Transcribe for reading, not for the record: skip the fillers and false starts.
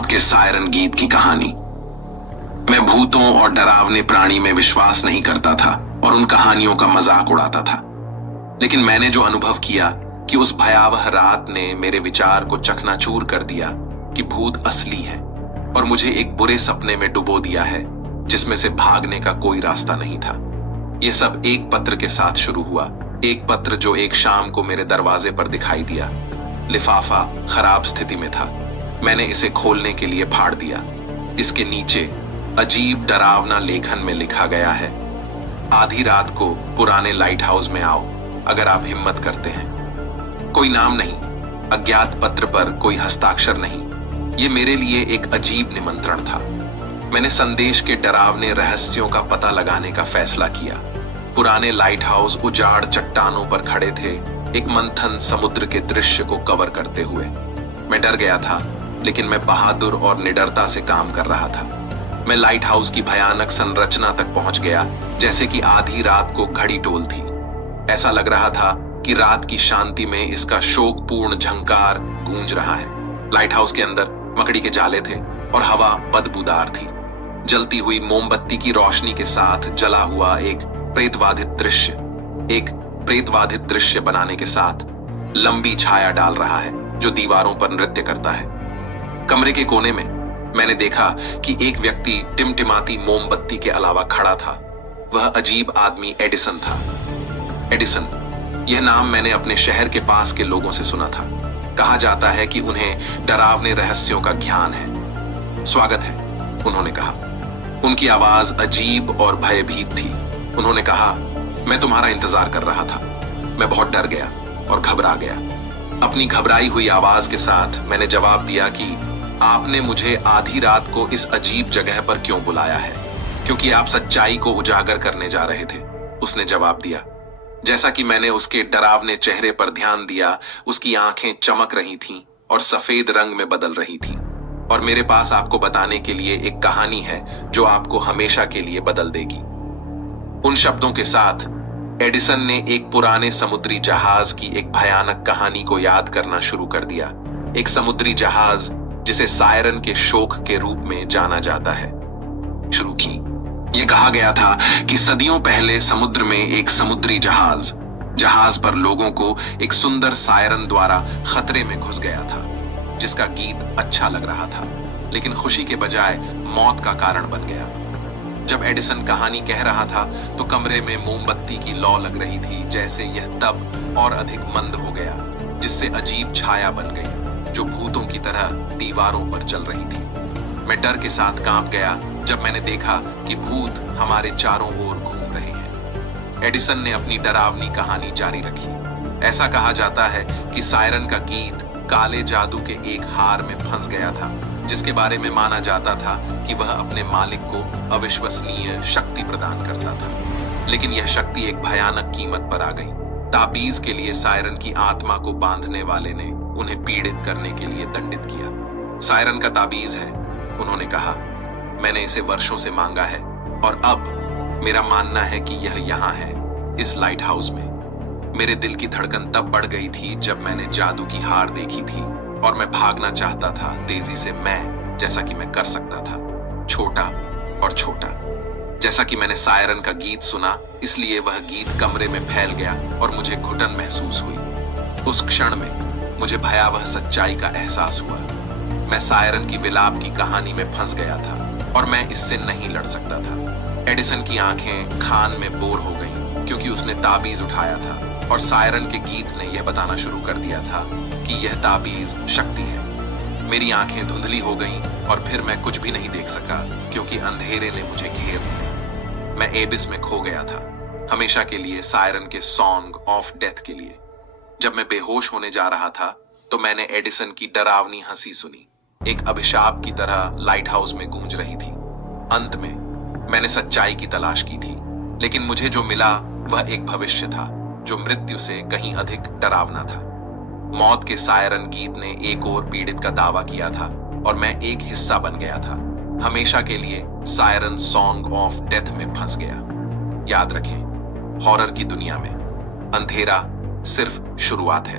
मौत के सायरन गीत की कहानी। मैं भूतों और डरावने प्राणी में विश्वास नहीं करता था और उन कहानियों का मजाक उड़ाता था, लेकिन मैंने जो अनुभव किया कि उस भयावह रात ने मेरे विचार को चकनाचूर कर दिया कि भूत असली है और मुझे एक बुरे सपने में डुबो दिया है जिसमें से भागने का कोई रास्ता नहीं था। यह सब एक पत्र के साथ शुरू हुआ, एक पत्र जो एक शाम को मेरे दरवाजे पर दिखाई दिया। लिफाफा खराब स्थिति में था। मैंने इसे खोलने के लिए फाड़ दिया। इसके नीचे अजीब डरावना लेखन में लिखा गया है, आधी रात को पुराने लाइट हाउस में आओ अगर आप हिम्मत करते हैं। कोई नाम नहीं, अज्ञात पत्र पर कोई हस्ताक्षर नहीं। ये मेरे लिए एक अजीब निमंत्रण था। मैंने संदेश के डरावने रहस्यों का पता लगाने का फैसला किया। पुराने लाइट हाउस उजाड़ चट्टानों पर खड़े थे, एक मंथन समुद्र के दृश्य को कवर करते हुए। मैं डर गया था, लेकिन मैं बहादुर और निडरता से काम कर रहा था। मैं लाइट हाउस की भयानक संरचना तक पहुंच गया, जैसे कि आधी रात को घड़ी टोल थी। ऐसा लग रहा था कि रात की शांति में इसका शोकपूर्ण झंकार गूंज रहा है। लाइट हाउस के अंदर मकड़ी के जाले थे और हवा बदबूदार थी। जलती हुई मोमबत्ती की रोशनी के साथ जला हुआ एक प्रेतवाधित दृश्य बनाने के साथ लंबी छाया डाल रहा है जो दीवारों पर नृत्य करता है। कमरे के कोने में मैंने देखा कि एक व्यक्ति टिमटिमाती मोमबत्ती के अलावा खड़ा था। वह अजीब आदमी एडिसन था। एडिसन, यह नाम मैंने अपने शहर के पास के लोगों से सुना था। कहा जाता है कि उन्हें डरावने रहस्यों का ज्ञान है। स्वागत है, उन्होंने कहा। उनकी आवाज अजीब और भयभीत थी। उन्होंने कहा, मैं तुम्हारा इंतजार कर रहा था। मैं बहुत डर गया और घबरा गया। अपनी घबराई हुई आवाज के साथ मैंने जवाब दिया कि आपने मुझे आधी रात को इस अजीब जगह पर क्यों बुलाया है? क्योंकि आप सच्चाई को उजागर करने जा रहे थे, उसने जवाब दिया। जैसा कि मैंने उसके डरावने चेहरे पर ध्यान दिया, उसकी आंखें चमक रही थीं और सफेद रंग में बदल रही थीं। और मेरे पास आपको बताने के लिए एक कहानी है जो आपको हमेशा के लिए बदल देगी। उन शब्दों के साथ एडिसन ने एक पुराने समुद्री जहाज की एक भयानक कहानी को याद करना शुरू कर दिया। एक समुद्री जहाज जिसे सायरन के शोक के रूप में जाना जाता है। शुरू की। यह कहा गया था कि सदियों पहले समुद्र में एक समुद्री जहाज पर लोगों को एक सुंदर सायरन द्वारा खतरे में घुस गया था, जिसका गीत अच्छा लग रहा था, लेकिन खुशी के बजाय मौत का कारण बन गया। जब एडिसन कहानी कह रहा था तो कमरे में मोमबत्ती की लौ लग रही थी, जैसे यह तब और अधिक मंद हो गया, जिससे अजीब छाया बन गई जो भूतों की तरह दीवारों पर चल रही थी। मैं डर के साथ कांप गया जब मैंने देखा कि भूत हमारे चारों ओर घूम रहे हैं। एडिसन ने अपनी डरावनी कहानी जारी रखी। ऐसा कहा जाता है कि सायरन का गीत काले जादू के एक हार में फंस गया था, जिसके बारे में माना जाता था कि वह अपने मालिक को अविश्वसनीय शक्ति प्रदान करता था। लेकिन यह शक्ति एक भयानक कीमत पर आ गई। ताबीज के लिए सायरन की आत्मा को बांधने वाले ने उन्हें पीड़ित करने के लिए दंडित किया। सायरन का ताबीज है, उन्होंने कहा। मैंने इसे वर्षों से मांगा है और अब मेरा मानना है कि यह यहाँ है, इस लाइट हाउस में। मेरे दिल की धड़कन तब बढ़ गई थी जब मैंने जादू की हार देखी थी और मैं भागना चाहता था तेजी से, मैं जैसा कि मैं कर सकता था, छोटा और छोटा। जैसा कि मैंने सायरन का गीत सुना, इसलिए वह गीत कमरे में फैल गया और मुझे घुटन महसूस हुई। उस क्षण में मुझे भयावह सच्चाई का एहसास हुआ। मैं सायरन की विलाप की कहानी में फंस गया था और मैं इससे नहीं लड़ सकता था। एडिसन की आंखें खान में बोर हो गईं क्योंकि उसने ताबीज उठाया था और सायरन के गीत ने यह बताना शुरू कर दिया था कि यह ताबीज शक्ति है। मेरी आंखें धुंधली हो गईं और फिर मैं कुछ भी नहीं देख सका क्योंकि अंधेरे ने मुझे घेर लिया। मैं एबिस में खो गया था, हमेशा के लिए सायरन के सॉन्ग ऑफ डेथ के लिए। जब मैं बेहोश होने जा रहा था तो मैंने एडिसन की डरावनी हंसी सुनी, एक अभिशाप की तरह लाइट हाउस में गूंज रही थी। अंत में मैंने सच्चाई की तलाश की थी, लेकिन मुझे जो मिला वह एक भविष्य था जो मृत्यु से कहीं अधिक डरावना था। मौत के सायरन गीत ने एक और पीड़ित का दावा किया था और मैं एक हिस्सा बन गया था, हमेशा के लिए सायरन सॉन्ग ऑफ डेथ में फंस गया। याद रखें, हॉरर की दुनिया में अंधेरा सिर्फ शुरुआत है।